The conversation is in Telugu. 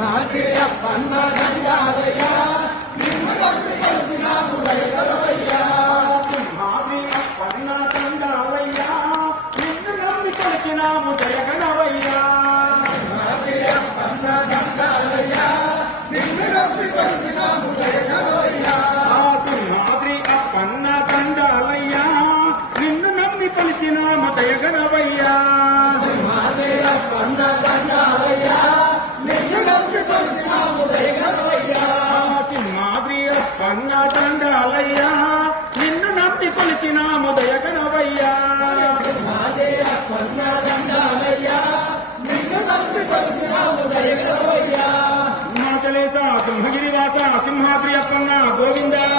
సమే మాదిన పన్న తండాలయ్యా నిన్ను నమ్మి కొలిచినాము జయగనవయ్యా ఆ అప్పన్న తండాలయ్యా నిన్ను నమ్మి కొలిచినాము దయగనవయ్యా హిమాచలేశ సింహగిరివాస సింహాద్రి అప్పన్న గోవిందా